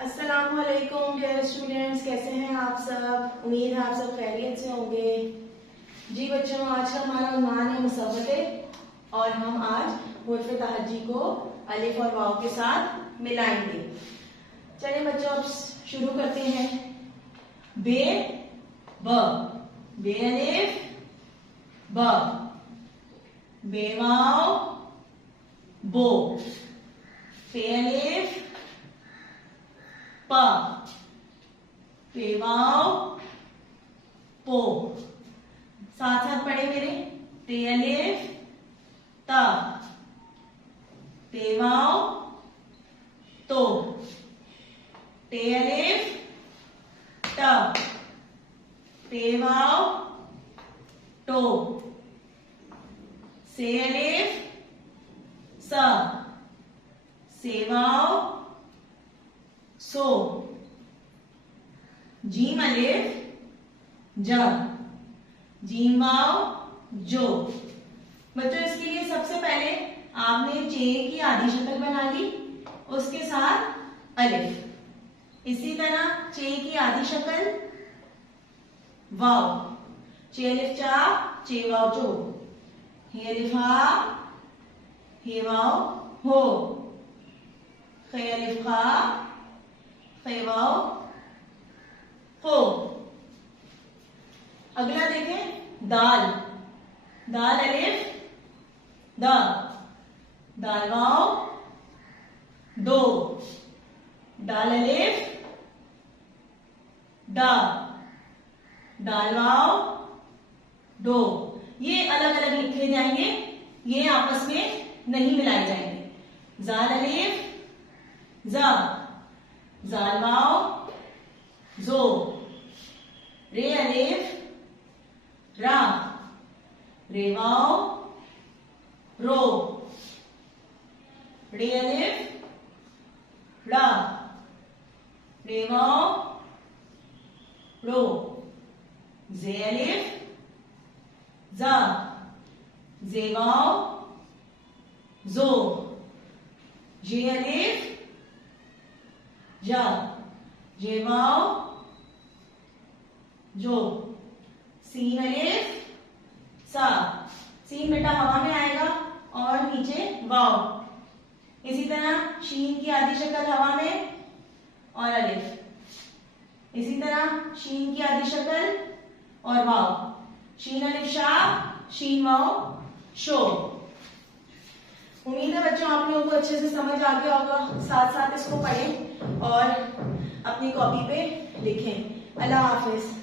अस्सलामुअलैकुम dear students, कैसे हैं आप सब। उम्मीद है आप सब खैरियत से होंगे। जी बच्चों, आज का हमारा उन्वान है मुसव्वते और हम आज हुर्फ तहज्जी को अलिफ और वाव के साथ मिलाएंगे। चलिए बच्चों, अब शुरू करते हैं। बे ब, बे अलिफ ब, बे वाव बो, पे अलिफ प, पे वाव पो। साथ साथ पढ़े मेरे। ते अलिफ ता, ते वाव तो, ते अलिफ टा, ते वाव टो, से अलिफ सा, से वाव सो, जीम अलिफ जा, जीम वाव जो। बच्चों, इसके लिए सबसे पहले आपने चे की आधी शक्ल बना ली, उसके साथ अलिफ। इसी तरह चे की आधी शक्ल वाव, चे अलिफ चा, चे वाव चो, हे अलिफ हा, हे वाव हो, खे अलिफ खा, खे वाव खो। अगला देखें, दाल, दाल अलिफ दा, दाल वाव दो, दाल अलिफ डा, दाल वाव दो। ये अलग अलग लिखे जाएंगे, ये आपस में नहीं मिलाए जाएंगे। जाल अलिफ जा, जाल वाव जो, रे अलिफ रा, रे वाव रो, रे अलिफ रा, रे वाव रो, जे अलिफ जा, जे वाव जो, जे अलिफ जा, जे वाव जो, सीन अलिफ सा, सीन बेटा हवा में आएगा और नीचे वाव। इसी तरह शीन की आधी शक्ल हवा में और अलिफ। इसी तरह शीन की आधी शक्ल और वाव, शीन अलिफ शा, शीन वाव शो। उम्मीद है बच्चों आप लोगों को अच्छे से समझ आ गया होगा। साथ साथ इसको पढ़ें और अपनी कॉपी पे लिखें। अल्लाह हाफिज।